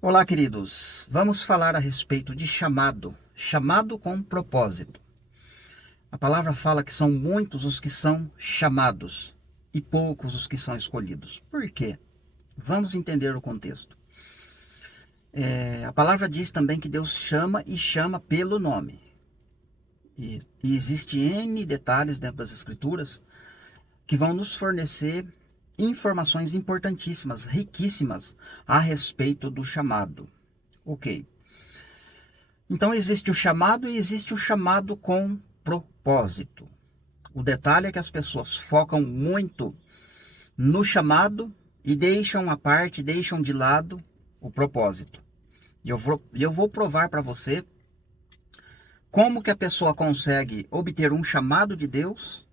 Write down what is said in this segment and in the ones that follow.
Olá, queridos. Vamos falar a respeito de chamado, chamado com propósito. A palavra fala que são muitos os que são chamados e poucos os que são escolhidos. Por quê? Vamos entender o contexto. A palavra diz também que Deus chama e chama pelo nome. E existe N detalhes dentro das Escrituras que vão nos fornecer informações importantíssimas, riquíssimas a respeito do chamado. Ok. Então existe o chamado e existe o chamado com propósito. O detalhe é que as pessoas focam muito no chamado e deixam à parte, deixam de lado o propósito. E eu vou provar para você como que a pessoa consegue obter um chamado de Deus,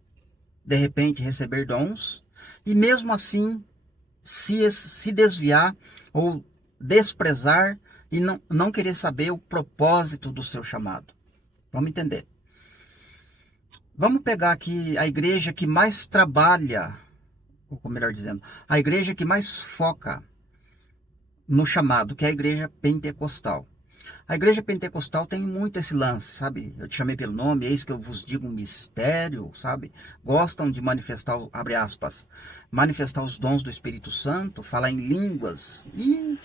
de repente receber dons, e mesmo assim se desviar ou desprezar e não querer saber o propósito do seu chamado. Vamos entender. Vamos pegar aqui a igreja que mais trabalha, ou melhor dizendo, a igreja que mais foca no chamado, que é a igreja pentecostal. A igreja pentecostal tem muito esse lance, sabe? Eu te chamei pelo nome, eis que eu vos digo um mistério, sabe? Gostam de manifestar, abre aspas, manifestar os dons do Espírito Santo, falar em línguas e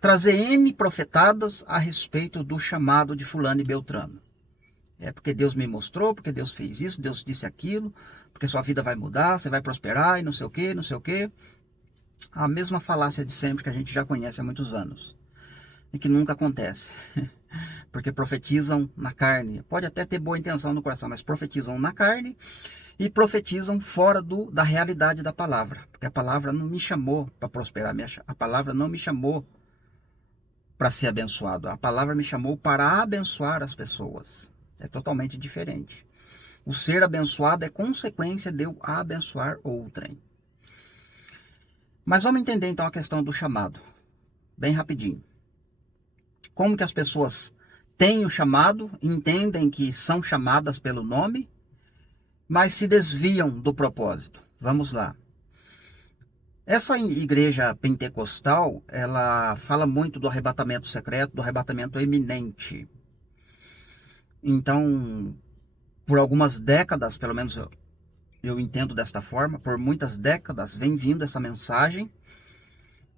trazer N profetadas a respeito do chamado de fulano e beltrano. É porque Deus me mostrou, porque Deus fez isso, Deus disse aquilo, porque sua vida vai mudar, você vai prosperar e não sei o que, não sei o que. A mesma falácia de sempre que a gente já conhece há muitos anos e que nunca acontece. Porque profetizam na carne. Pode até ter boa intenção no coração, mas profetizam na carne e profetizam fora da realidade da palavra. Porque a palavra não me chamou para prosperar, a palavra não me chamou para ser abençoado. A palavra me chamou para abençoar as pessoas. É totalmente diferente. O ser abençoado é consequência de eu abençoar outrem. Mas vamos entender então a questão do chamado. Bem rapidinho. Como que as pessoas têm o chamado, entendem que são chamadas pelo nome, mas se desviam do propósito. Vamos lá. Essa igreja pentecostal, ela fala muito do arrebatamento secreto, do arrebatamento eminente. Então, por algumas décadas, pelo menos eu entendo desta forma, por muitas décadas vem vindo essa mensagem,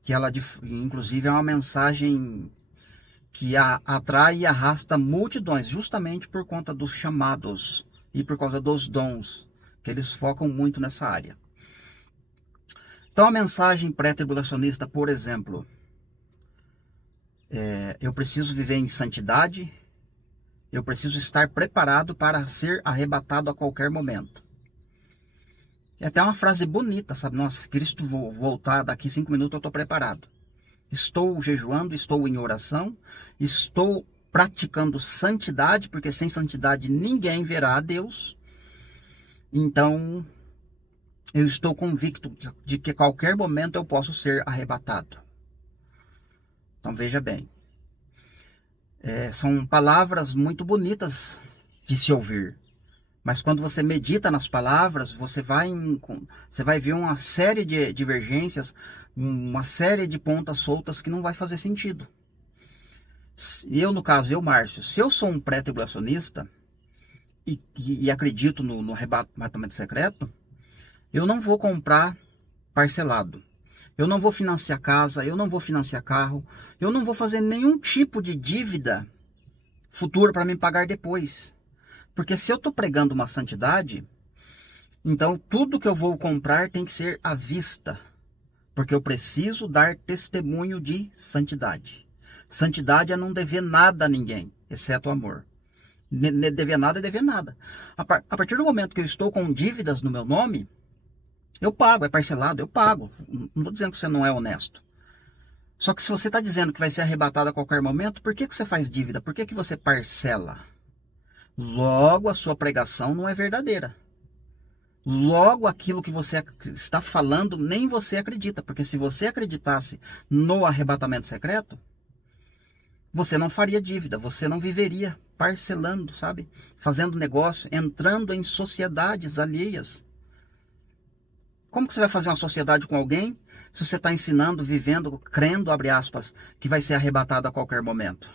que ela inclusive é uma mensagem que atrai e arrasta multidões, justamente por conta dos chamados e por causa dos dons, que eles focam muito nessa área. Então a mensagem pré-tribulacionista, por exemplo, eu preciso viver em santidade, eu preciso estar preparado para ser arrebatado a qualquer momento. É até uma frase bonita, sabe? Nossa, se Cristo voltar daqui 5 minutos, eu estou preparado. Estou jejuando, estou em oração, estou praticando santidade, porque sem santidade ninguém verá a Deus. Então, eu estou convicto de que a qualquer momento eu posso ser arrebatado. Então, veja bem. São palavras muito bonitas de se ouvir. Mas quando você medita nas palavras, você vai ver uma série de divergências, uma série de pontas soltas que não vai fazer sentido. Eu, no caso, Márcio, se eu sou um pré-tribulacionista e acredito no arrebatamento secreto, eu não vou comprar parcelado. Eu não vou financiar casa, eu não vou financiar carro, eu não vou fazer nenhum tipo de dívida futura para me pagar depois. Porque se eu estou pregando uma santidade, então tudo que eu vou comprar tem que ser à vista. Porque eu preciso dar testemunho de santidade. Santidade é não dever nada a ninguém, exceto o amor. Dever nada é dever nada. A partir do momento que eu estou com dívidas no meu nome, eu pago, é parcelado, eu pago. Não estou dizendo que você não é honesto. Só que se você está dizendo que vai ser arrebatado a qualquer momento, por que você faz dívida? Por que você parcela? Logo, a sua pregação não é verdadeira. Logo, aquilo que você está falando, nem você acredita. Porque se você acreditasse no arrebatamento secreto, você não faria dívida, você não viveria parcelando, sabe? Fazendo negócio, entrando em sociedades alheias. Como que você vai fazer uma sociedade com alguém se você está ensinando, vivendo, crendo, abre aspas, que vai ser arrebatado a qualquer momento?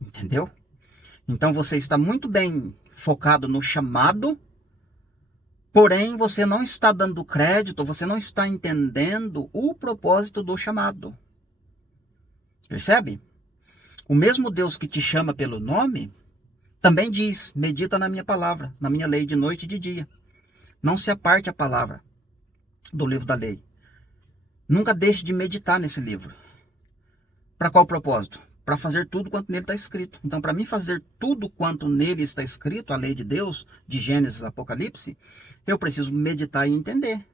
Entendeu? Então você está muito bem focado no chamado, porém você não está dando crédito, você não está entendendo o propósito do chamado. Percebe? O mesmo Deus que te chama pelo nome, também diz, medita na minha palavra, na minha lei de noite e de dia. Não se aparte a palavra do livro da lei. Nunca deixe de meditar nesse livro. Para qual propósito? Para fazer tudo quanto nele está escrito. Então, para mim fazer tudo quanto nele está escrito, a lei de Deus, de Gênesis, Apocalipse, eu preciso meditar e entender.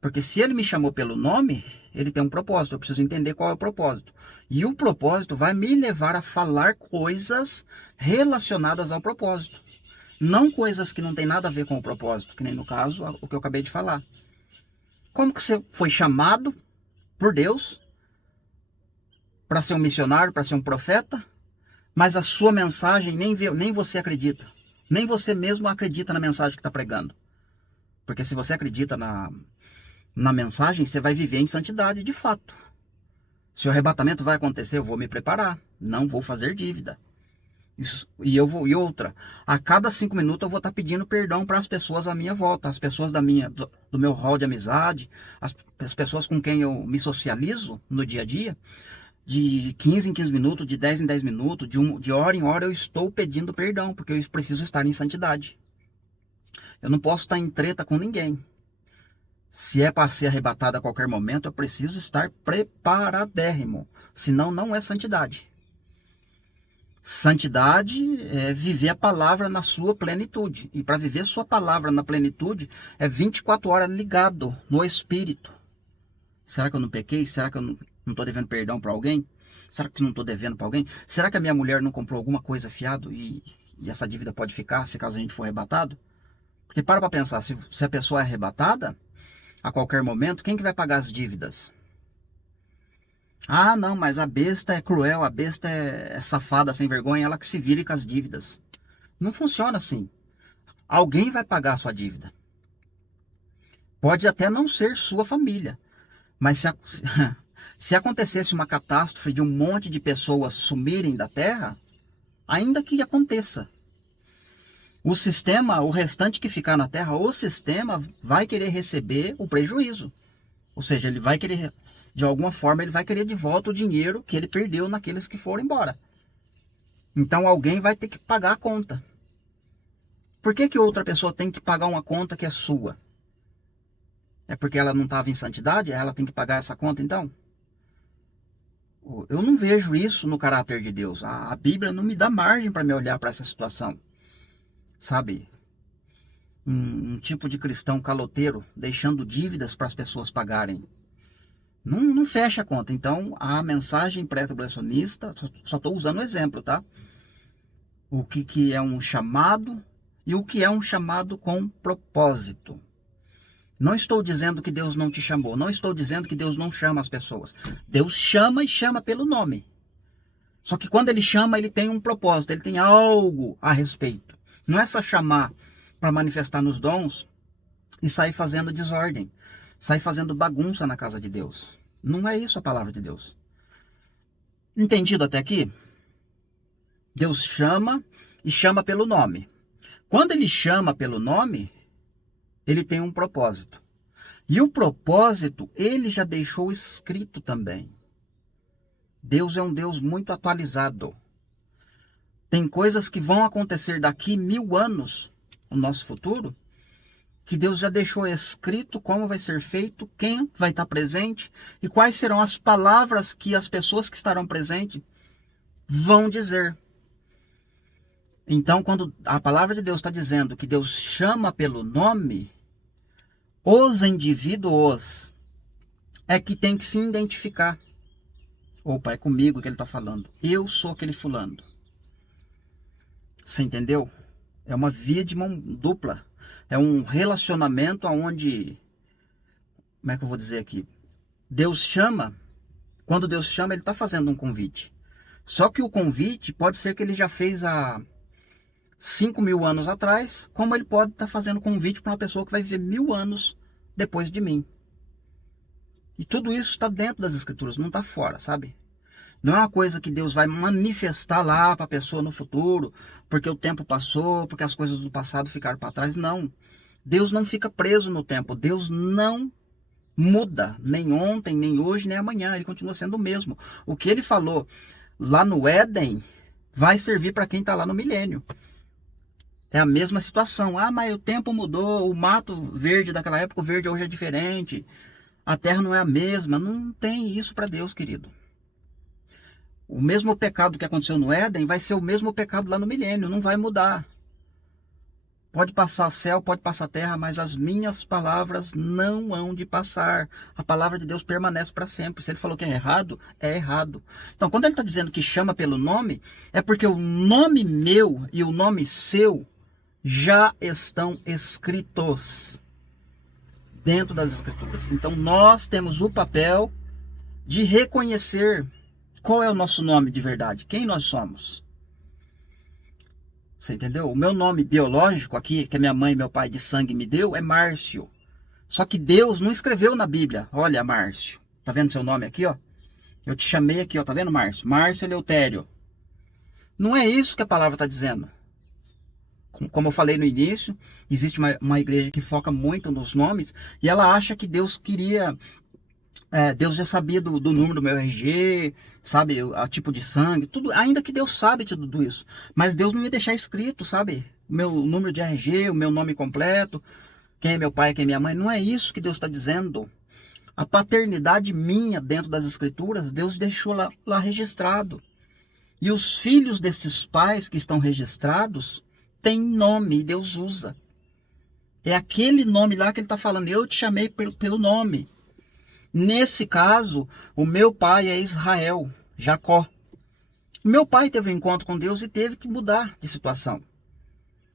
Porque se ele me chamou pelo nome, ele tem um propósito. Eu preciso entender qual é o propósito. E o propósito vai me levar a falar coisas relacionadas ao propósito. Não coisas que não tem nada a ver com o propósito, que nem no caso o que eu acabei de falar. Como que você foi chamado por Deus para ser um missionário, para ser um profeta, mas a sua mensagem nem você acredita. Nem você mesmo acredita na mensagem que está pregando. Porque se você acredita na mensagem, você vai viver em santidade de fato. Se o arrebatamento vai acontecer, eu vou me preparar. Não vou fazer dívida. Isso, e outra, a cada 5 minutos eu vou estar pedindo perdão para as pessoas à minha volta, as pessoas do meu hall de amizade, as pessoas com quem eu me socializo no dia a dia, de 15 em 15 minutos, de 10 em 10 minutos, de hora em hora eu estou pedindo perdão, porque eu preciso estar em santidade. Eu não posso estar em treta com ninguém. Se é para ser arrebatado a qualquer momento, eu preciso estar preparadérrimo, senão não é santidade. Santidade é viver a palavra na sua plenitude. E para viver sua palavra na plenitude, é 24 horas ligado no Espírito. Será que eu não pequei? Será que eu não estou devendo perdão para alguém? Será que eu não estou devendo para alguém? Será que a minha mulher não comprou alguma coisa fiado e essa dívida pode ficar se caso a gente for arrebatado? Porque para pensar, se a pessoa é arrebatada, a qualquer momento, quem que vai pagar as dívidas? Ah, não, mas a besta é cruel, a besta é safada, sem vergonha, ela que se vire com as dívidas. Não funciona assim. Alguém vai pagar a sua dívida. Pode até não ser sua família, mas se acontecesse uma catástrofe de um monte de pessoas sumirem da Terra, ainda que aconteça, o sistema, o restante que ficar na Terra, o sistema vai querer receber o prejuízo. Ou seja, ele vai querer, de alguma forma, ele vai querer de volta o dinheiro que ele perdeu naqueles que foram embora. Então alguém vai ter que pagar a conta. Por que outra pessoa tem que pagar uma conta que é sua? É porque ela não estava em santidade? Ela tem que pagar essa conta então? Eu não vejo isso no caráter de Deus. A Bíblia não me dá margem para me olhar para essa situação. Sabe? Um tipo de cristão caloteiro, deixando dívidas para as pessoas pagarem. Não fecha a conta. Então, a mensagem pré-tribulacionista, só estou usando o exemplo, tá? O que é um chamado e o que é um chamado com propósito. Não estou dizendo que Deus não te chamou. Não estou dizendo que Deus não chama as pessoas. Deus chama e chama pelo nome. Só que quando ele chama, ele tem um propósito. Ele tem algo a respeito. Não é só chamar para manifestar nos dons e sair fazendo desordem. Sair fazendo bagunça na casa de Deus. Não é isso a palavra de Deus. Entendido até aqui? Deus chama e chama pelo nome. Quando ele chama pelo nome, ele tem um propósito. E o propósito, ele já deixou escrito também. Deus é um Deus muito atualizado. Tem coisas que vão acontecer daqui 1000 anos, no nosso futuro, que Deus já deixou escrito como vai ser feito, quem vai estar presente e quais serão as palavras que as pessoas que estarão presentes vão dizer. Então, quando a palavra de Deus está dizendo que Deus chama pelo nome, os indivíduos é que tem que se identificar. Opa, é comigo que ele está falando. Eu sou aquele fulano. Você entendeu? É uma via de mão dupla. É um relacionamento onde, como é que eu vou dizer aqui? Deus chama, quando Deus chama, ele está fazendo um convite. Só que o convite pode ser que ele já fez há 5.000 anos atrás, como ele pode estar fazendo convite para uma pessoa que vai viver 1000 anos depois de mim. E tudo isso está dentro das Escrituras, não está fora, sabe? Não é uma coisa que Deus vai manifestar lá para a pessoa no futuro, porque o tempo passou, porque as coisas do passado ficaram para trás. Não. Deus não fica preso no tempo. Deus não muda, nem ontem, nem hoje, nem amanhã. Ele continua sendo o mesmo. O que ele falou lá no Éden vai servir para quem está lá no milênio. É a mesma situação. Ah, mas o tempo mudou, o mato verde daquela época, o verde hoje é diferente. A terra não é a mesma. Não tem isso para Deus, querido. O mesmo pecado que aconteceu no Éden vai ser o mesmo pecado lá no milênio, não vai mudar. Pode passar o céu, pode passar a terra, mas as minhas palavras não hão de passar. A palavra de Deus permanece para sempre. Se ele falou que é errado, é errado. Então, quando ele está dizendo que chama pelo nome, é porque o nome meu e o nome seu já estão escritos dentro das Escrituras. Então, nós temos o papel de reconhecer qual é o nosso nome de verdade, quem nós somos. Você entendeu? O meu nome biológico aqui, que a minha mãe e meu pai de sangue me deu, é Márcio. Só que Deus não escreveu na Bíblia, olha, Márcio. Tá vendo seu nome aqui, ó? Eu te chamei aqui, ó, tá vendo, Márcio? Márcio Eleutério. Não é isso que a palavra está dizendo. Como eu falei no início, existe uma igreja que foca muito nos nomes e ela acha que Deus queria... Deus já sabia do número do meu RG, sabe, a tipo de sangue, tudo, ainda que Deus sabe de tudo isso, mas Deus não ia deixar escrito, sabe, o meu número de RG, o meu nome completo, quem é meu pai, quem é minha mãe, não é isso que Deus está dizendo. A paternidade minha dentro das Escrituras, Deus deixou lá registrado, e os filhos desses pais que estão registrados têm nome e Deus usa, é aquele nome lá que ele está falando, eu te chamei pelo nome. Nesse caso, o meu pai é Israel, Jacó. Meu pai teve um encontro com Deus e teve que mudar de situação.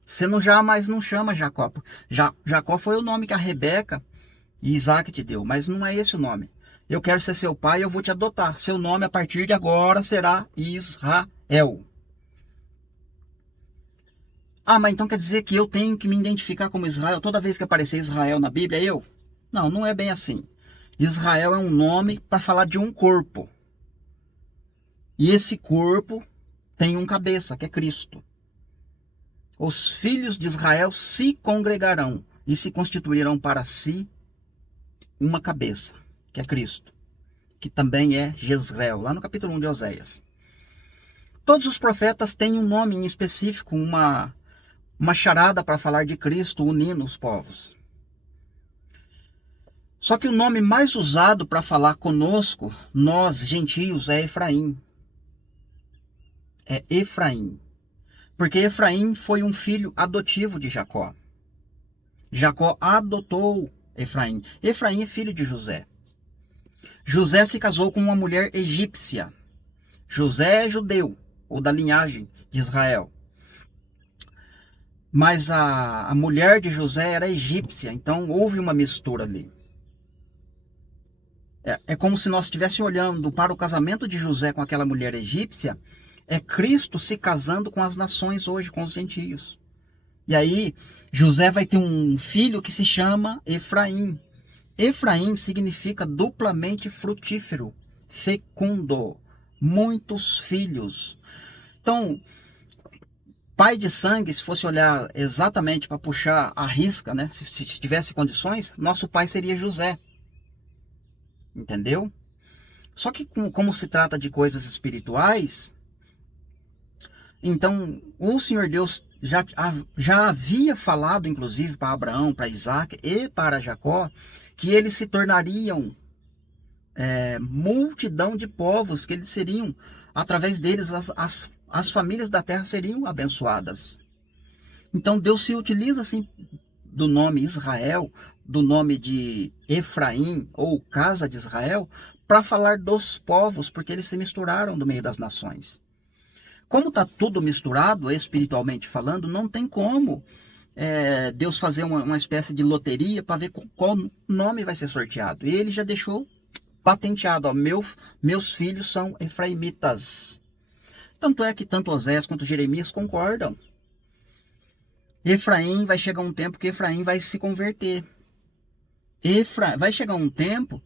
Você jamais não chama Jacó. Jacó foi o nome que a Rebeca e Isaac te deu, mas não é esse o nome. Eu quero ser seu pai e eu vou te adotar. Seu nome a partir de agora será Israel. Ah, mas então quer dizer que eu tenho que me identificar como Israel toda vez que aparecer Israel na Bíblia, eu? Não, não é bem assim. Israel é um nome para falar de um corpo. E esse corpo tem um cabeça, que é Cristo. Os filhos de Israel se congregarão e se constituirão para si uma cabeça, que é Cristo, que também é Jezreel, lá no capítulo 1 de Oséias. Todos os profetas têm um nome em específico, uma charada para falar de Cristo unindo os povos. Só que o nome mais usado para falar conosco, nós gentios, é Efraim. É Efraim. Porque Efraim foi um filho adotivo de Jacó. Jacó adotou Efraim. Efraim é filho de José. José se casou com uma mulher egípcia. José é judeu, ou da linhagem de Israel. Mas a mulher de José era egípcia, então houve uma mistura ali. É como se nós estivéssemos olhando para o casamento de José com aquela mulher egípcia, é Cristo se casando com as nações hoje, com os gentios. E aí, José vai ter um filho que se chama Efraim. Efraim significa duplamente frutífero, fecundo, muitos filhos. Então, pai de sangue, se fosse olhar exatamente para puxar a risca, né? Se tivesse condições, nosso pai seria José. Entendeu? Só que como se trata de coisas espirituais, então o Senhor Deus já havia falado, inclusive, para Abraão, para Isaac e para Jacó, que eles se tornariam multidão de povos, que eles seriam, através deles, as famílias da terra seriam abençoadas. Então Deus se utiliza assim do nome Israel, do nome de Efraim ou casa de Israel, para falar dos povos, porque eles se misturaram no meio das nações. Como está tudo misturado, espiritualmente falando, não tem como Deus fazer uma espécie de loteria para ver qual nome vai ser sorteado. E ele já deixou patenteado, ó, meus filhos são efraimitas. Tanto é que tanto Oséias quanto Jeremias concordam. Efraim, vai chegar um tempo que Efraim vai se converter. Vai chegar um tempo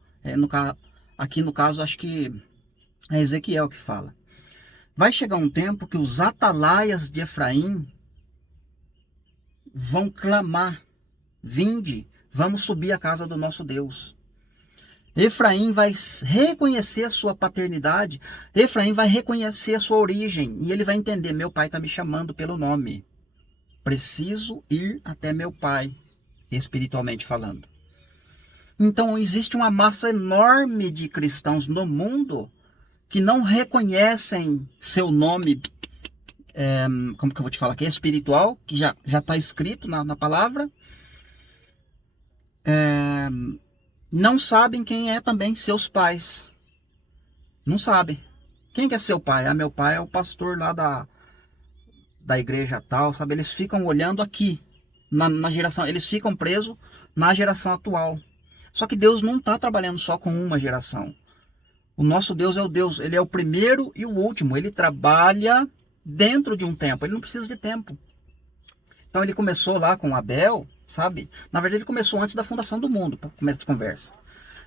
Aqui no caso, acho que é Ezequiel que fala. Vai chegar um tempo que os atalaias de Efraim vão clamar: vinde, vamos subir à casa do nosso Deus. Efraim vai reconhecer a sua paternidade, Efraim vai reconhecer a sua origem, e ele vai entender: meu pai está me chamando pelo nome. Preciso ir até meu pai, espiritualmente falando. Então existe uma massa enorme de cristãos no mundo que não reconhecem seu nome, como que eu vou te falar aqui, espiritual, que já está escrito na palavra, não sabem quem é também seus pais. Não sabem. Quem que é seu pai? Ah, meu pai é o pastor lá da igreja tal, sabe? Eles ficam olhando aqui, na geração, eles ficam presos na geração atual. Só que Deus não está trabalhando só com uma geração. O nosso Deus é o Deus, ele é o primeiro e o último. Ele trabalha dentro de um tempo, ele não precisa de tempo. Então ele começou lá com Abel, sabe? Na verdade ele começou antes da fundação do mundo, para começo de conversa.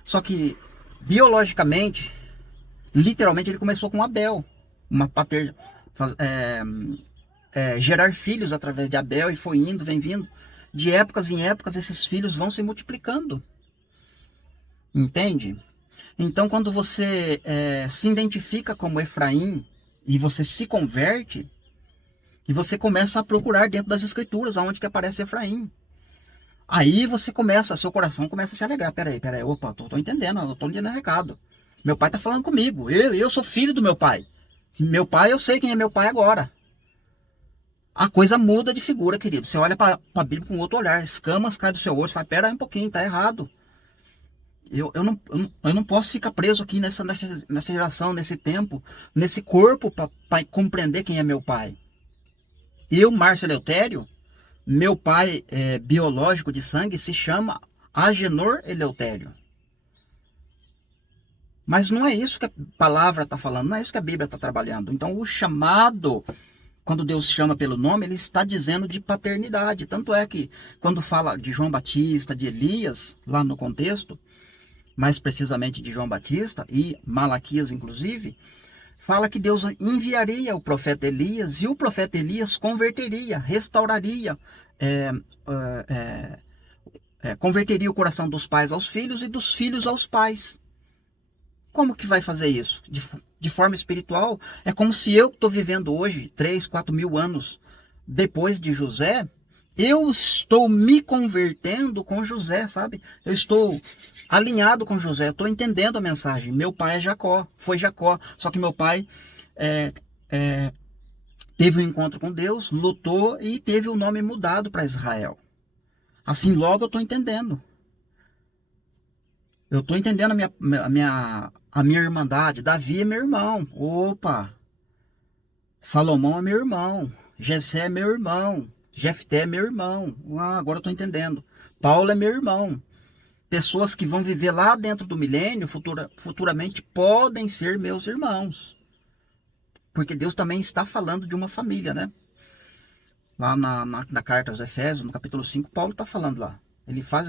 Só que biologicamente, literalmente ele começou com Abel. Gerar filhos através de Abel, e foi indo, vem vindo. De épocas em épocas esses filhos vão se multiplicando. Entende? Então, quando você se identifica como Efraim e você se converte, e você começa a procurar dentro das escrituras aonde que aparece Efraim, aí você começa, seu coração começa a se alegrar. Peraí, opa, tô entendendo, eu tô entendendo o recado. Meu pai tá falando comigo, eu sou filho do meu pai. Meu pai, eu sei quem é meu pai agora. A coisa muda de figura, querido. Você olha para a Bíblia com outro olhar, escamas caem do seu olho, você fala: pera aí um pouquinho, tá errado. Eu não posso ficar preso aqui nessa geração, nesse tempo, nesse corpo, para compreender quem é meu pai. Eu, Márcio Eleutério, meu pai biológico de sangue se chama Agenor Eleutério. Mas não é isso que a palavra está falando, não é isso que a Bíblia está trabalhando. Então o chamado, quando Deus chama pelo nome, ele está dizendo de paternidade. Tanto é que quando fala de João Batista, de Elias, lá no contexto, mais precisamente de João Batista e Malaquias inclusive, fala que Deus enviaria o profeta Elias, e o profeta Elias converteria, restauraria, converteria o coração dos pais aos filhos e dos filhos aos pais. Como que vai fazer isso? De forma espiritual. É como se eu estou vivendo hoje, 3, 4 mil anos depois de José, eu estou me convertendo com José, sabe? Eu estou alinhado com José, estou entendendo a mensagem. Meu pai é Jacó, foi Jacó. Só que meu pai teve um encontro com Deus, lutou e teve o nome mudado para Israel. Assim, logo eu estou entendendo. Eu estou entendendo a minha irmandade. Davi é meu irmão. Opa! Salomão é meu irmão. Jessé é meu irmão. Jefté é meu irmão. Agora eu estou entendendo. Paulo é meu irmão. Pessoas que vão viver lá dentro do milênio, futuramente, podem ser meus irmãos. Porque Deus também está falando de uma família, né? Lá na carta aos Efésios, no capítulo 5, Paulo está falando lá. Ele faz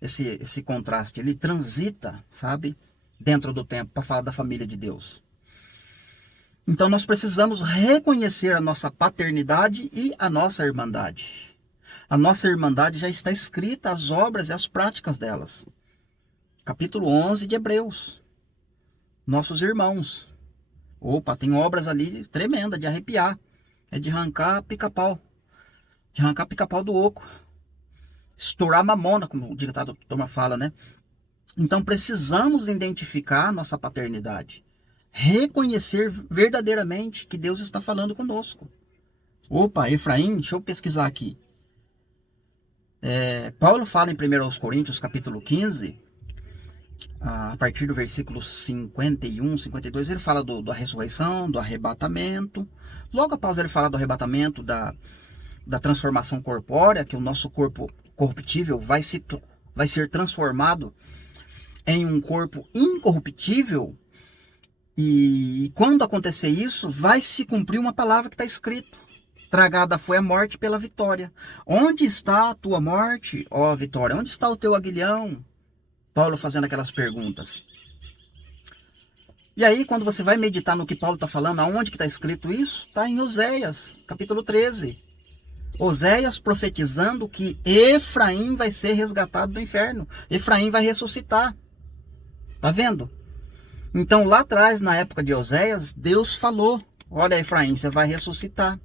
esse contraste. Ele transita, sabe? Dentro do tempo, para falar da família de Deus. Então nós precisamos reconhecer a nossa paternidade e a nossa irmandade. A nossa irmandade já está escrita, as obras e as práticas delas. Capítulo 11 de Hebreus. Nossos irmãos. Opa, tem obras ali tremendas, de arrepiar. É de arrancar pica-pau. De arrancar pica-pau do oco. Estourar mamona, como o ditado turma fala, né? Então precisamos identificar nossa paternidade. Reconhecer verdadeiramente que Deus está falando conosco. Opa, Efraim, deixa eu pesquisar aqui. Paulo fala em 1 Coríntios capítulo 15, a partir do versículo 51, 52, ele fala da ressurreição, do arrebatamento. Logo após ele fala do arrebatamento, da transformação corpórea, que o nosso corpo corruptível vai ser transformado em um corpo incorruptível. E quando acontecer isso, vai se cumprir uma palavra que está escrito: tragada foi a morte pela vitória. Onde está a tua morte, ó vitória? Onde está o teu aguilhão? Paulo fazendo aquelas perguntas. E aí, quando você vai meditar no que Paulo está falando, aonde que está escrito isso? Está em Oséias, capítulo 13. Oséias profetizando que Efraim vai ser resgatado do inferno. Efraim vai ressuscitar. Tá vendo? Então, lá atrás, na época de Oséias, Deus falou: olha, Efraim, você vai ressuscitar.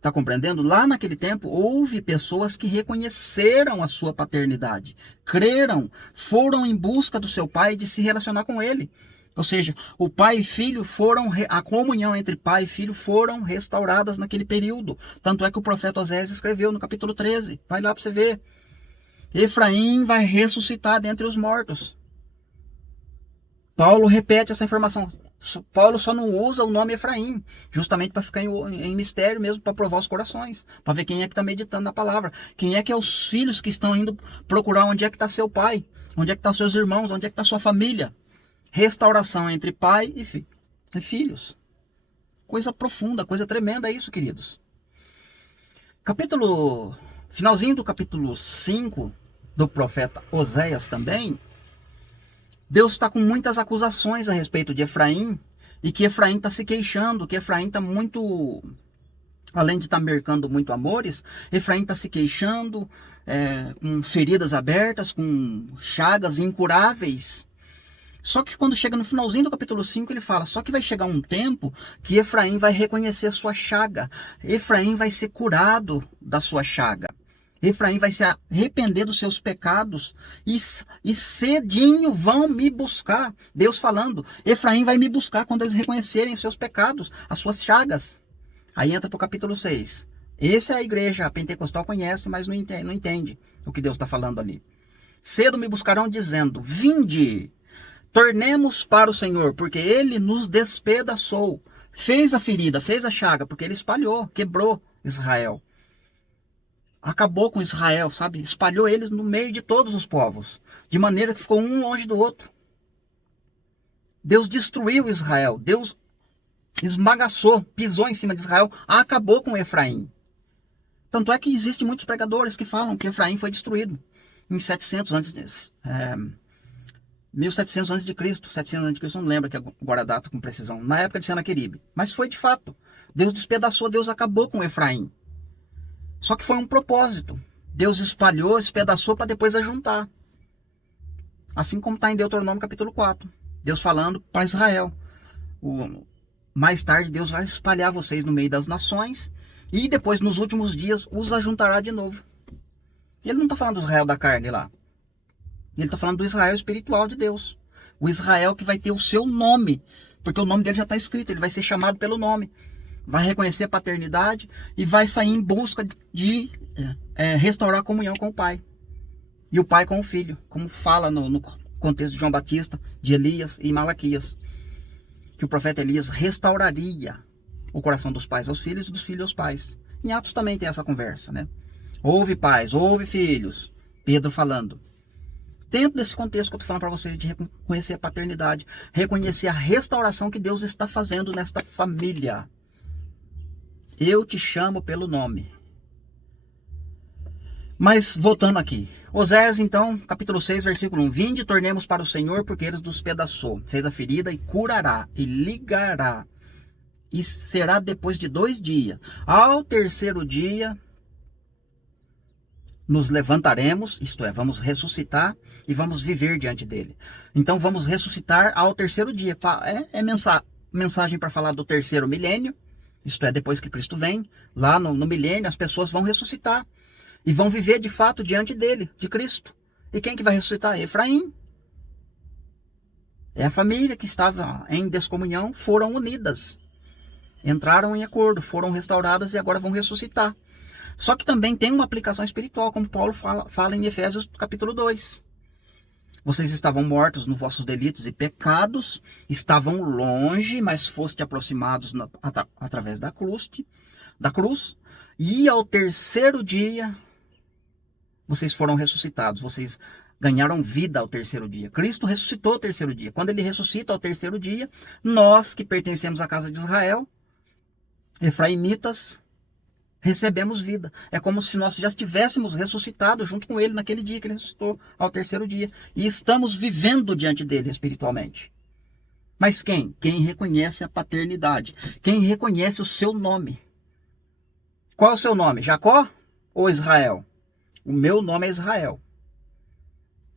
Tá compreendendo? Lá naquele tempo, houve pessoas que reconheceram a sua paternidade, creram, foram em busca do seu pai de se relacionar com ele. Ou seja, o pai e filho a comunhão entre pai e filho foram restauradas naquele período. Tanto é que o profeta Oséias escreveu no capítulo 13. Vai lá para você ver. Efraim vai ressuscitar dentre os mortos. Paulo repete essa informação. Paulo só não usa o nome Efraim, justamente para ficar em mistério mesmo, para provar os corações, para ver quem é que está meditando na palavra, quem é que é os filhos que estão indo procurar onde é que está seu pai, onde é que estão seus irmãos, onde é que está sua família. Restauração entre pai e filhos. Coisa profunda, coisa tremenda é isso, queridos. Finalzinho do capítulo 5 do profeta Oséias também, Deus está com muitas acusações a respeito de Efraim, e que Efraim está se queixando, que Efraim está muito, além de estar mercando muito amores, Efraim está se queixando, com feridas abertas, com chagas incuráveis. Só que quando chega no finalzinho do capítulo 5, ele fala, só que vai chegar um tempo que Efraim vai reconhecer a sua chaga, Efraim vai ser curado da sua chaga. Efraim vai se arrepender dos seus pecados e cedinho vão me buscar. Deus falando, Efraim vai me buscar quando eles reconhecerem os seus pecados, as suas chagas. Aí entra para o capítulo 6. Essa é a igreja, a pentecostal conhece, mas não entende o que Deus está falando ali. Cedo me buscarão dizendo, vinde, tornemos para o Senhor, porque Ele nos despedaçou. Fez a ferida, fez a chaga, porque Ele espalhou, quebrou Israel. Acabou com Israel, sabe? Espalhou eles no meio de todos os povos, de maneira que ficou um longe do outro. Deus destruiu Israel, Deus esmagaçou, pisou em cima de Israel, acabou com Efraim. Tanto é que existem muitos pregadores que falam que Efraim foi destruído em 1700 antes de Cristo, 700 antes de Cristo, não lembro agora a data com precisão, na época de Senaqueribe. Mas foi de fato. Deus despedaçou, Deus acabou com Efraim. Só que foi um propósito. Deus espalhou, despedaçou para depois ajuntar. Assim como está em Deuteronômio capítulo 4. Deus falando para Israel. Mais tarde Deus vai espalhar vocês no meio das nações e depois nos últimos dias os ajuntará de novo. Ele não está falando do Israel da carne lá. Ele está falando do Israel espiritual de Deus. O Israel que vai ter o seu nome. Porque o nome dele já está escrito. Ele vai ser chamado pelo nome. Vai reconhecer a paternidade e vai sair em busca de restaurar a comunhão com o pai. E o pai com o filho. Como fala no contexto de João Batista, de Elias e Malaquias. Que o profeta Elias restauraria o coração dos pais aos filhos e dos filhos aos pais. Em Atos também tem essa conversa, né? Ouve pais, ouve filhos. Pedro falando. Dentro desse contexto que eu estou falando para vocês, de reconhecer a paternidade, reconhecer a restauração que Deus está fazendo nesta família. Eu te chamo pelo nome. Mas, voltando aqui. Oséias, então, capítulo 6, versículo 1. Vinde, tornemos para o Senhor, porque Ele nos despedaçou. Fez a ferida e curará, e ligará. E será depois de 2 dias. Ao terceiro dia, nos levantaremos, isto é, vamos ressuscitar e vamos viver diante dele. Então, vamos ressuscitar ao terceiro dia. Mensagem para falar do terceiro milênio. Isto é, depois que Cristo vem, lá no milênio, as pessoas vão ressuscitar. E vão viver de fato diante dele, de Cristo. E quem que vai ressuscitar? Efraim. É a família que estava em descomunhão, foram unidas. Entraram em acordo, foram restauradas e agora vão ressuscitar. Só que também tem uma aplicação espiritual, como Paulo fala em Efésios capítulo 2. Vocês estavam mortos nos vossos delitos e pecados, estavam longe, mas foste aproximados através da cruz, e ao terceiro dia vocês foram ressuscitados, vocês ganharam vida ao terceiro dia. Cristo ressuscitou ao terceiro dia. Quando ele ressuscita ao terceiro dia, nós que pertencemos à casa de Israel, efraimitas, recebemos vida. É como se nós já estivéssemos ressuscitado junto com ele naquele dia que ele ressuscitou, ao terceiro dia. E estamos vivendo diante dele espiritualmente. Mas quem? Quem reconhece a paternidade. Quem reconhece o seu nome. Qual é o seu nome? Jacó ou Israel? O meu nome é Israel.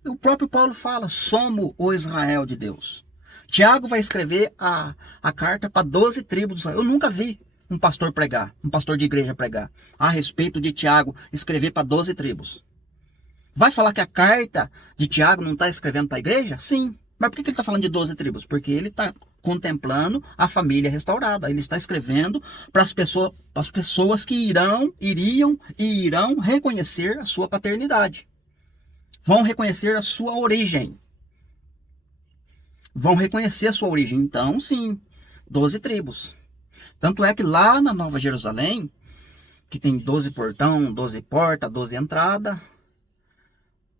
O próprio Paulo fala, somos o Israel de Deus. Tiago vai escrever a carta para 12 tribos do Israel. Eu nunca vi um pastor pregar, um pastor de igreja pregar, a respeito de Tiago escrever para 12 tribos. Vai falar que a carta de Tiago não está escrevendo para a igreja? Sim. Mas por que ele está falando de 12 tribos? Porque ele está contemplando a família restaurada. Ele está escrevendo para as pessoas que iriam e irão reconhecer a sua paternidade. Vão reconhecer a sua origem. Vão reconhecer a sua origem. Então, sim, 12 tribos. Tanto é que lá na Nova Jerusalém, que tem 12 portão, 12 portas, 12 entradas,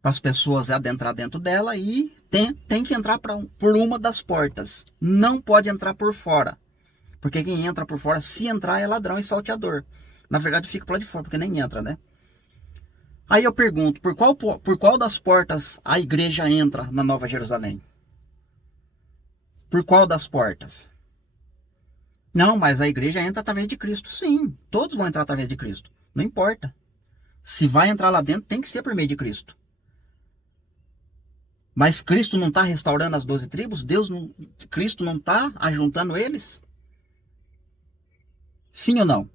para as pessoas adentrar dentro dela, e tem que entrar por uma das portas. Não pode entrar por fora. Porque quem entra por fora, se entrar, é ladrão e salteador. Na verdade, fica por lá de fora, porque nem entra, né? Aí eu pergunto, por qual das portas a igreja entra na Nova Jerusalém? Por qual das portas? Não, mas a igreja entra através de Cristo. Sim, todos vão entrar através de Cristo. Não importa. Se vai entrar lá dentro, tem que ser por meio de Cristo. Mas Cristo não está restaurando as 12 tribos? Cristo não está ajuntando eles? Sim ou não?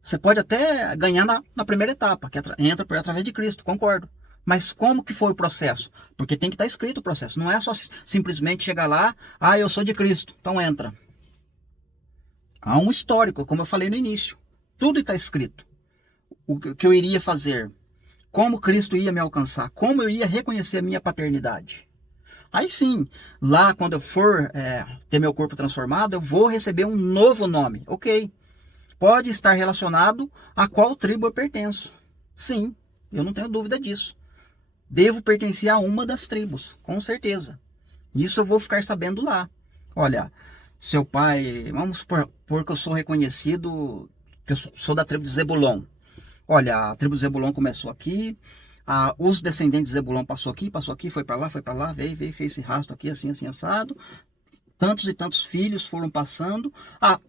Você pode até ganhar na primeira etapa, que entra através de Cristo, concordo. Mas como que foi o processo? Porque tem que estar escrito o processo. Não é só simplesmente chegar lá, eu sou de Cristo, então entra. Há um histórico, como eu falei no início. Tudo está escrito. O que eu iria fazer, como Cristo ia me alcançar, como eu ia reconhecer a minha paternidade. Aí sim, lá quando eu for ter meu corpo transformado, eu vou receber um novo nome. Ok. Pode estar relacionado a qual tribo eu pertenço. Sim, eu não tenho dúvida disso. Devo pertencer a uma das tribos, com certeza. Isso eu vou ficar sabendo lá. Olha, seu pai, vamos supor que eu sou reconhecido, que eu sou da tribo de Zebulon. Olha, a tribo de Zebulon começou aqui, os descendentes de Zebulon passou aqui, foi para lá, veio, fez esse rastro aqui, assim, assado. Tantos e tantos filhos foram passando,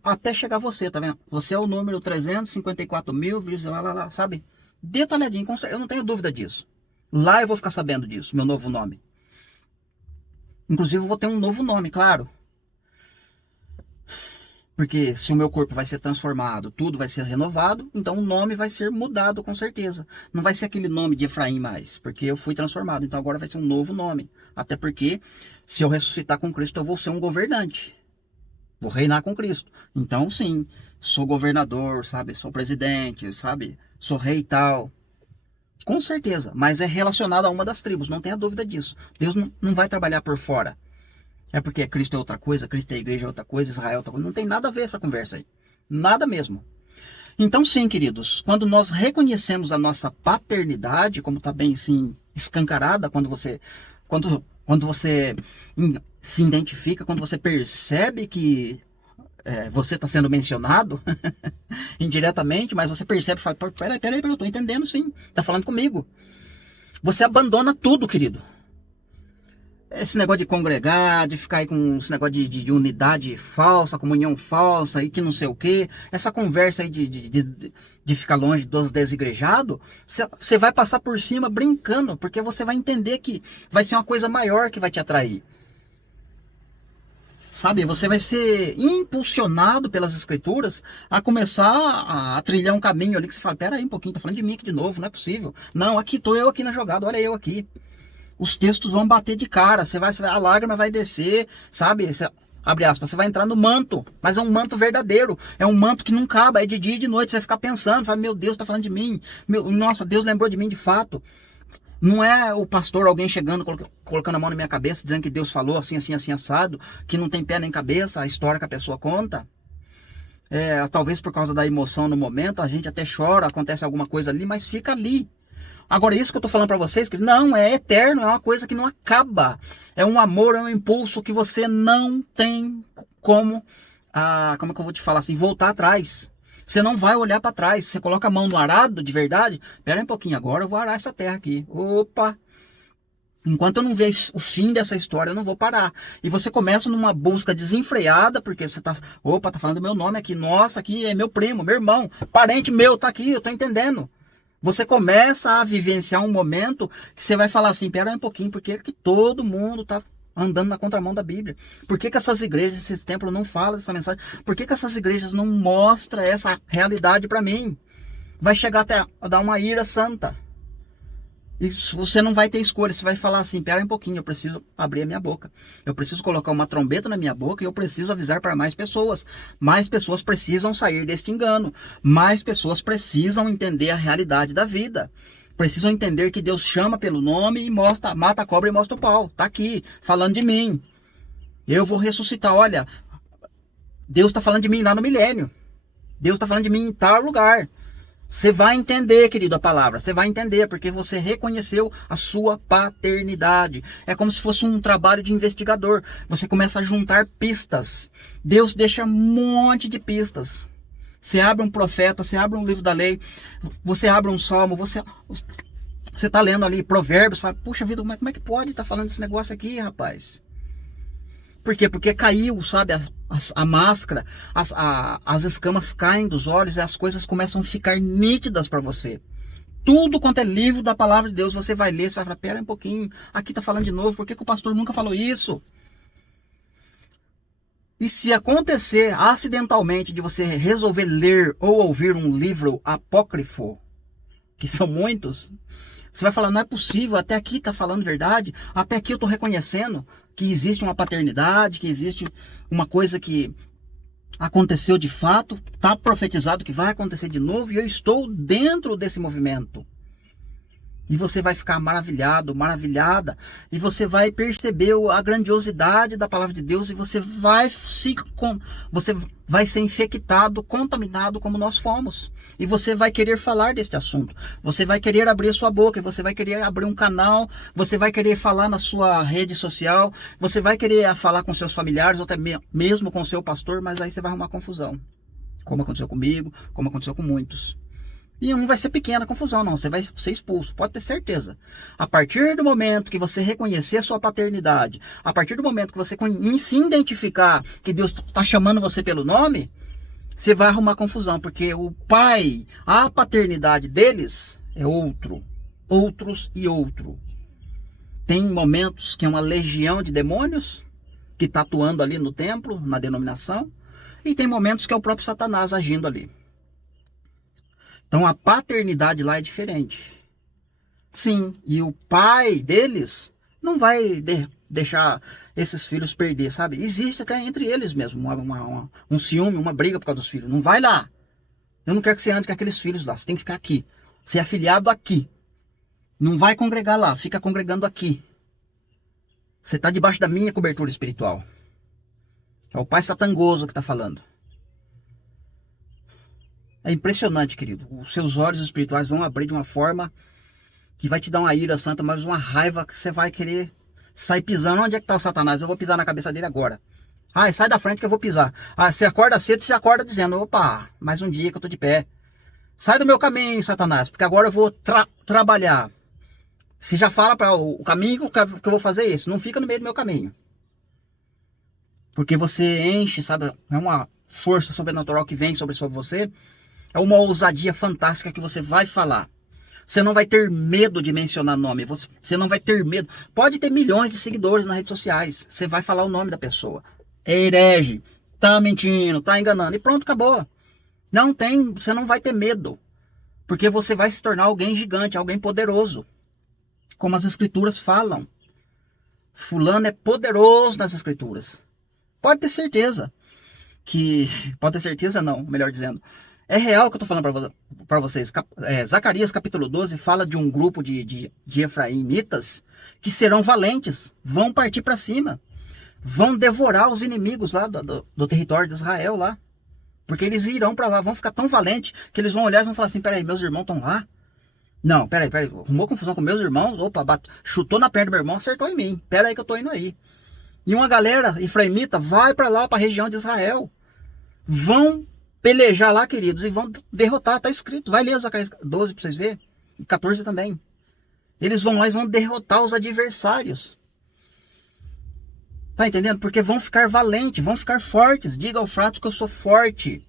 até chegar você, tá vendo? Você é o número 354.000, lá, sabe? Detalhadinho, eu não tenho dúvida disso. Lá eu vou ficar sabendo disso, meu novo nome. Inclusive eu vou ter um novo nome, claro. Porque se o meu corpo vai ser transformado, tudo vai ser renovado, então o nome vai ser mudado com certeza. Não vai ser aquele nome de Efraim mais, porque eu fui transformado, então agora vai ser um novo nome. Até porque, se eu ressuscitar com Cristo, eu vou ser um governante. Vou reinar com Cristo. Então, sim, sou governador, sabe? Sou presidente, sabe? Sou rei e tal. Com certeza, mas é relacionado a uma das tribos, não tenha dúvida disso. Deus não vai trabalhar por fora. É porque Cristo é outra coisa, Cristo é a igreja é outra coisa, Israel é outra coisa. Não tem nada a ver essa conversa aí. Nada mesmo. Então sim, queridos, quando nós reconhecemos a nossa paternidade, como está bem assim, escancarada, quando você se identifica, quando você percebe que você está sendo mencionado indiretamente, mas você percebe e fala, peraí, eu estou entendendo sim, está falando comigo. Você abandona tudo, querido. Esse negócio de congregar, de ficar aí com esse negócio de unidade falsa, comunhão falsa e que não sei o que, essa conversa aí de ficar longe dos desigrejados, você vai passar por cima brincando, porque você vai entender que vai ser uma coisa maior que vai te atrair. Sabe, você vai ser impulsionado pelas escrituras a começar a trilhar um caminho ali que você fala, pera aí um pouquinho, tá falando de mim aqui de novo, não é possível. Não, aqui tô eu aqui na jogada, olha eu aqui. Os textos vão bater de cara, a lágrima vai descer, sabe? Abre aspas, você vai entrar no manto, mas é um manto verdadeiro, é um manto que não acaba, é de dia e de noite, você vai ficar pensando, fala, meu Deus, tá falando de mim, nossa, Deus lembrou de mim de fato. Não é o pastor, alguém chegando, colocando a mão na minha cabeça, dizendo que Deus falou assim, assado, que não tem pé nem cabeça, a história que a pessoa conta. Talvez por causa da emoção no momento, a gente até chora, acontece alguma coisa ali, mas fica ali. Agora, isso que eu tô falando para vocês, que não, é eterno, é uma coisa que não acaba. É um amor, é um impulso que você não tem como é que eu vou te falar assim, voltar atrás. Você não vai olhar para trás. Você coloca a mão no arado de verdade. Pera aí um pouquinho, agora eu vou arar essa terra aqui. Opa! Enquanto eu não ver o fim dessa história, eu não vou parar. E você começa numa busca desenfreada, porque você tá... Opa, tá falando meu nome aqui. Nossa, aqui é meu primo, meu irmão, parente meu, tá aqui, eu tô entendendo. Você começa a vivenciar um momento que você vai falar assim, pera aí um pouquinho, porque é que todo mundo tá andando na contramão da Bíblia? Por que essas igrejas, esses templos não falam dessa mensagem? Por que essas igrejas não mostram essa realidade para mim? Vai chegar até a dar uma ira santa. E você não vai ter escolha, você vai falar assim, pera aí um pouquinho, eu preciso abrir a minha boca. Eu preciso colocar uma trombeta na minha boca e eu preciso avisar para mais pessoas. Mais pessoas precisam sair deste engano. Mais pessoas precisam entender a realidade da vida. Precisam entender que Deus chama pelo nome e mostra, mata a cobra e mostra o pau. Tá aqui, falando de mim. Eu vou ressuscitar, olha, Deus está falando de mim lá no milênio. Deus está falando de mim em tal lugar. Você vai entender, querido, a palavra. Você vai entender, porque você reconheceu a sua paternidade. É como se fosse um trabalho de investigador. Você começa a juntar pistas. Deus deixa um monte de pistas. Você abre um profeta, você abre um livro da lei, você abre um salmo, você está lendo ali Provérbios, fala, puxa vida, como é que pode estar falando desse negócio aqui, rapaz? Por quê? Porque caiu, sabe, a máscara, as escamas caem dos olhos e as coisas começam a ficar nítidas para você. Tudo quanto é livro da palavra de Deus, você vai ler, você vai falar, pera um pouquinho, aqui está falando de novo, por que o pastor nunca falou isso? E se acontecer acidentalmente de você resolver ler ou ouvir um livro apócrifo, que são muitos, você vai falar, não é possível, até aqui está falando verdade, até aqui eu estou reconhecendo que existe uma paternidade, que existe uma coisa que aconteceu de fato, está profetizado que vai acontecer de novo, e eu estou dentro desse movimento. E você vai ficar maravilhado, maravilhada, e você vai perceber a grandiosidade da palavra de Deus, e você vai ser infectado, contaminado como nós fomos. E você vai querer falar deste assunto. Você vai querer abrir sua boca, você vai querer abrir um canal, você vai querer falar na sua rede social, você vai querer falar com seus familiares, ou até mesmo com seu pastor, mas aí você vai arrumar confusão. Como aconteceu comigo, como aconteceu com muitos. E não vai ser pequena a confusão, não. Você vai ser expulso, pode ter certeza. A partir do momento que você reconhecer a sua paternidade, a partir do momento que você se identificar que Deus está chamando você pelo nome, você vai arrumar confusão, porque o pai, a paternidade deles é outros e outro. Tem momentos que é uma legião de demônios que está atuando ali no templo, na denominação, e tem momentos que é o próprio Satanás agindo ali. Então a paternidade lá é diferente. Sim, e o pai deles não vai deixar esses filhos perder, sabe? Existe até entre eles mesmo um ciúme, uma briga por causa dos filhos. Não vai lá. Eu não quero que você ande com aqueles filhos lá. Você tem que ficar aqui. Você é afiliado aqui. Não vai congregar lá. Fica congregando aqui. Você está debaixo da minha cobertura espiritual. É o pai satangoso que está falando. É impressionante, querido. Os seus olhos espirituais vão abrir de uma forma que vai te dar uma ira santa, mas uma raiva que você vai querer sair pisando. Onde é que está o Satanás? Eu vou pisar na cabeça dele agora. Ah, sai da frente que eu vou pisar. Ah, você acorda cedo, você acorda dizendo, opa, mais um dia que eu estou de pé. Sai do meu caminho, Satanás, porque agora eu vou trabalhar. Você já fala para o caminho que eu vou fazer isso. Não fica no meio do meu caminho. Porque você enche, sabe? É uma força sobrenatural que vem sobre você. É uma ousadia fantástica que você vai falar. Você não vai ter medo de mencionar nome. Você não vai ter medo. Pode ter milhões de seguidores nas redes sociais. Você vai falar o nome da pessoa. É herege. Tá mentindo. Tá enganando. E pronto, acabou. Você não vai ter medo. Porque você vai se tornar alguém gigante. Alguém poderoso. Como as escrituras falam. Fulano é poderoso nas escrituras. Pode ter certeza. Pode ter certeza não, melhor dizendo. É real o que eu estou falando para vocês. Zacarias capítulo 12 fala de um grupo de efraimitas que serão valentes, vão partir para cima, vão devorar os inimigos lá do território de Israel lá. Porque eles irão para lá, vão ficar tão valentes que eles vão olhar e vão falar assim, peraí, meus irmãos estão lá? Não, peraí, arrumou confusão com meus irmãos, opa, chutou na perna do meu irmão, acertou em mim, peraí que eu estou indo aí. E uma galera efraimita vai para lá, para a região de Israel, vão pelejar lá, queridos, e vão derrotar, tá escrito. Vai ler Zacarias 12 para vocês verem, e 14 também. Eles vão lá e vão derrotar os adversários. Tá entendendo? Porque vão ficar valentes, vão ficar fortes. Diga ao fraco que eu sou forte.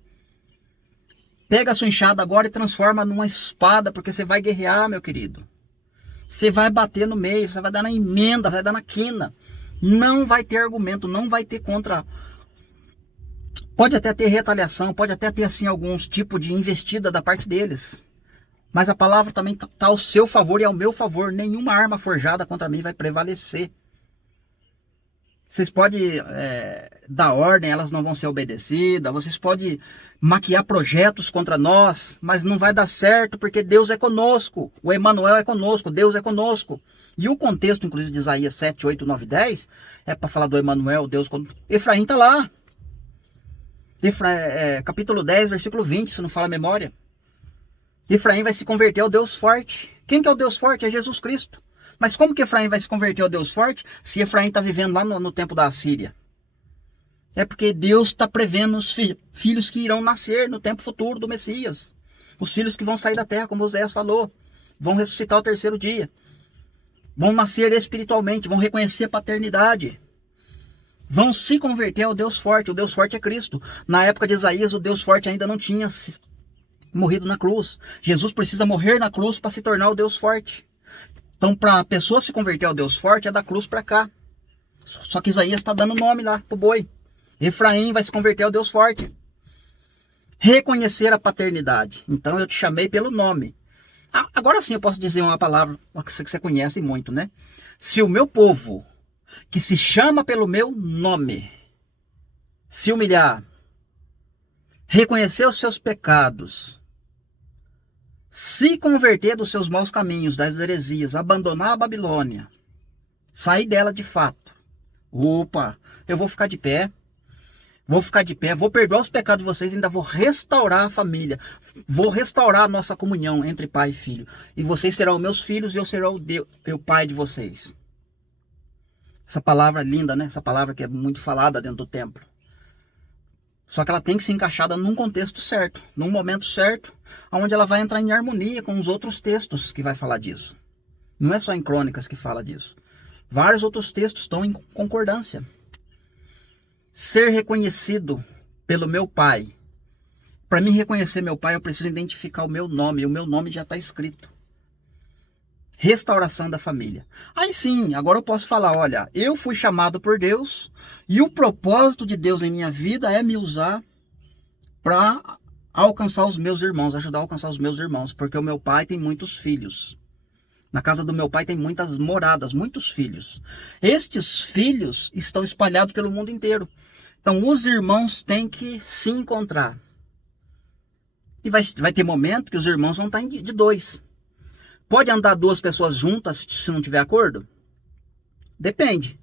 Pega a sua enxada agora e transforma numa espada, porque você vai guerrear, meu querido. Você vai bater no meio, você vai dar na emenda, vai dar na quina. Não vai ter argumento, não vai ter contra. Pode até ter retaliação, pode até ter assim alguns tipos de investida da parte deles. Mas a palavra também está ao seu favor e ao meu favor. Nenhuma arma forjada contra mim vai prevalecer. Vocês podem dar ordem, elas não vão ser obedecidas. Vocês podem maquiar projetos contra nós, mas não vai dar certo porque Deus é conosco. O Emanuel é conosco, Deus é conosco. E o contexto, inclusive, de Isaías 7, 8, 9, 10, é para falar do Emanuel, Deus conosco. Efraim está lá. Capítulo 10, versículo 20, se não fala a memória. Efraim vai se converter ao Deus forte. Quem que é o Deus forte? É Jesus Cristo. Mas como que Efraim vai se converter ao Deus forte se Efraim está vivendo lá no tempo da Assíria? É porque Deus está prevendo os filhos que irão nascer no tempo futuro do Messias. Os filhos que vão sair da terra, como Oséias falou. Vão ressuscitar ao terceiro dia. Vão nascer espiritualmente, vão reconhecer a paternidade. Vão se converter ao Deus forte. O Deus forte é Cristo. Na época de Isaías, o Deus forte ainda não tinha morrido na cruz. Jesus precisa morrer na cruz para se tornar o Deus forte. Então, para a pessoa se converter ao Deus forte, é da cruz para cá. Só que Isaías está dando nome lá pro boi. Efraim vai se converter ao Deus forte. Reconhecer a paternidade. Então, eu te chamei pelo nome. Agora sim eu posso dizer uma palavra que você conhece muito, né? Se o meu povo, que se chama pelo meu nome, se humilhar, reconhecer os seus pecados, se converter dos seus maus caminhos, das heresias, abandonar a Babilônia, sair dela de fato. Opa, eu vou ficar de pé. Vou ficar de pé, vou perdoar os pecados de vocês, ainda vou restaurar a família. Vou restaurar a nossa comunhão entre pai e filho. E vocês serão meus filhos e eu serei o pai de vocês. Essa palavra linda, né? Essa palavra que é muito falada dentro do templo. Só que ela tem que ser encaixada num contexto certo, num momento certo, onde ela vai entrar em harmonia com os outros textos que vai falar disso. Não é só em Crônicas que fala disso. Vários outros textos estão em concordância. Ser reconhecido pelo meu pai. Para mim reconhecer meu pai, eu preciso identificar o meu nome. E o meu nome já está escrito. Restauração da família. Aí sim, agora eu posso falar, olha, eu fui chamado por Deus e o propósito de Deus em minha vida é me usar para alcançar os meus irmãos, ajudar a alcançar os meus irmãos, porque o meu pai tem muitos filhos. Na casa do meu pai tem muitas moradas, muitos filhos. Estes filhos estão espalhados pelo mundo inteiro. Então os irmãos têm que se encontrar. E vai ter momento que os irmãos vão estar de dois. Pode andar duas pessoas juntas se não tiver acordo? Depende.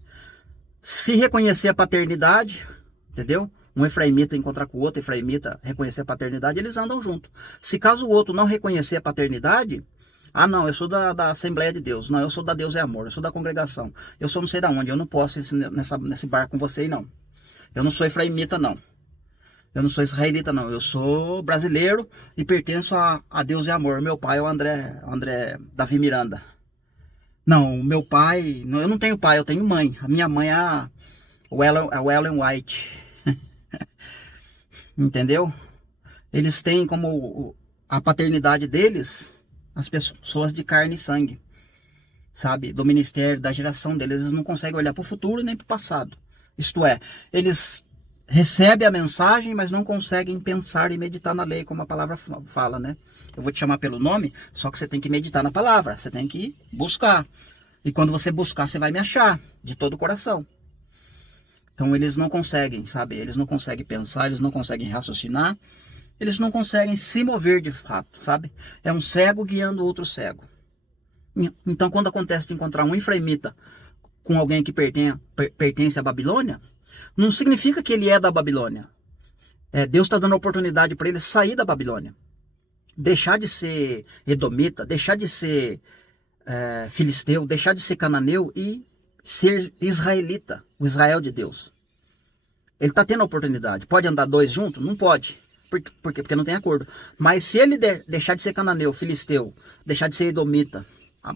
Se reconhecer a paternidade, entendeu? Um efraimita encontrar com o outro efraimita, reconhecer a paternidade, eles andam junto. Se caso o outro não reconhecer a paternidade, não, eu sou da Assembleia de Deus, não, eu sou da Deus é Amor, eu sou da congregação, eu sou não sei da onde, eu não posso ir nesse barco com você, não. Eu não sou efraimita, não. Eu não sou israelita, não. Eu sou brasileiro e pertenço a Deus é Amor. Meu pai é o André Davi Miranda. Não, o meu pai... Eu não tenho pai, eu tenho mãe. A minha mãe é a Ellen White. Entendeu? Eles têm como a paternidade deles as pessoas de carne e sangue. Sabe? Do ministério, da geração deles. Eles não conseguem olhar para o futuro nem para o passado. Isto é, eles... recebe a mensagem, mas não conseguem pensar e meditar na lei, como a palavra fala, né? Eu vou te chamar pelo nome, só que você tem que meditar na palavra, você tem que buscar. E quando você buscar, você vai me achar, de todo o coração. Então eles não conseguem, sabe? Eles não conseguem pensar, eles não conseguem raciocinar, eles não conseguem se mover de fato, sabe? É um cego guiando outro cego. Então quando acontece de encontrar um efraimita com alguém que pertence à Babilônia, não significa que ele é da Babilônia. Deus está dando a oportunidade para ele sair da Babilônia. Deixar de ser edomita, deixar de ser filisteu, deixar de ser cananeu e ser israelita, o Israel de Deus. Ele está tendo a oportunidade. Pode andar dois juntos? Não pode. Por quê? Porque não tem acordo. Mas se ele deixar de ser cananeu, filisteu, deixar de ser edomita,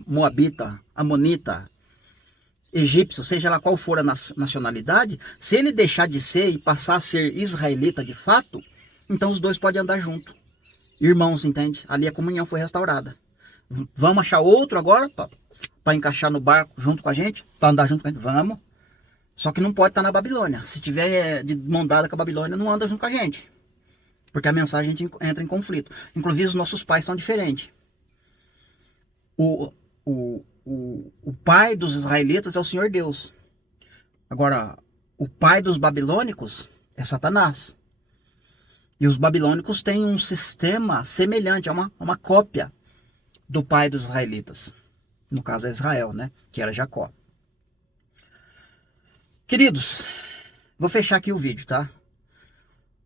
moabita, amonita, egípcio, seja lá qual for a nacionalidade, se ele deixar de ser e passar a ser israelita de fato, então os dois podem andar junto. Irmãos, entende? Ali a comunhão foi restaurada. Vamos achar outro agora para encaixar no barco junto com a gente? Para andar junto com a gente? Vamos. Só que não pode estar na Babilônia. Se tiver de mão dada com a Babilônia, não anda junto com a gente. Porque a mensagem entra em conflito. Inclusive os nossos pais são diferentes. O pai dos israelitas é o Senhor Deus. Agora, o pai dos babilônicos é Satanás. E os babilônicos têm um sistema semelhante, é uma cópia do pai dos israelitas. No caso é Israel, né? Que era Jacó. Queridos, vou fechar aqui o vídeo, tá?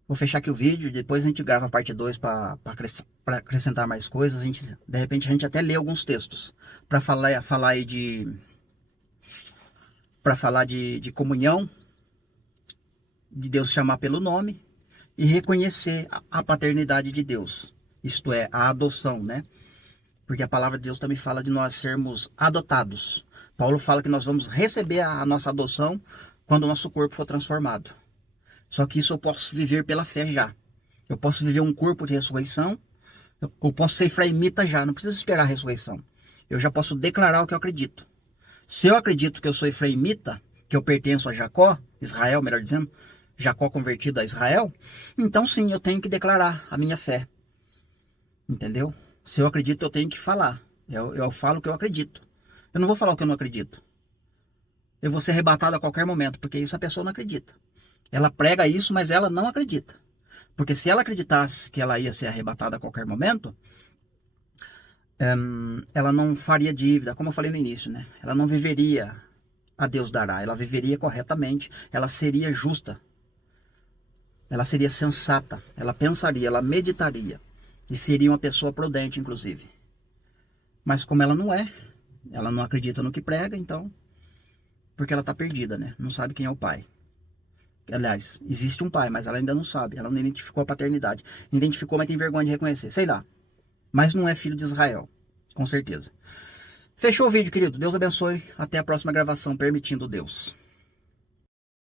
Vou fechar aqui o vídeo, depois a gente grava a parte 2 para acrescentar mais coisas. De repente a gente até lê alguns textos para falar aí de comunhão, de Deus chamar pelo nome e reconhecer a paternidade de Deus. Isto é, a adoção, né? Porque a palavra de Deus também fala de nós sermos adotados. Paulo fala que nós vamos receber a nossa adoção quando o nosso corpo for transformado. Só que isso eu posso viver pela fé já. Eu posso viver um corpo de ressurreição. Eu posso ser efraimita já, não preciso esperar a ressurreição. Eu já posso declarar o que eu acredito. Se eu acredito que eu sou efraimita, que eu pertenço a Jacó, Israel, melhor dizendo, Jacó convertido a Israel, então sim, eu tenho que declarar a minha fé. Entendeu? Se eu acredito, eu tenho que falar. Eu falo o que eu acredito. Eu não vou falar o que eu não acredito. Eu vou ser arrebatado a qualquer momento, porque isso a pessoa não acredita. Ela prega isso, mas ela não acredita. Porque se ela acreditasse que ela ia ser arrebatada a qualquer momento, ela não faria dívida, como eu falei no início, né? Ela não viveria a Deus dará, ela viveria corretamente, ela seria justa, ela seria sensata, ela pensaria, ela meditaria, e seria uma pessoa prudente, inclusive. Mas como ela não é, ela não acredita no que prega, então, porque ela está perdida, né? Não sabe quem é o pai. Aliás, existe um pai, mas ela ainda não sabe. Ela não identificou a paternidade. Identificou, mas tem vergonha de reconhecer. Sei lá. Mas não é filho de Israel. Com certeza. Fechou o vídeo, querido. Deus abençoe. Até a próxima gravação, permitindo Deus.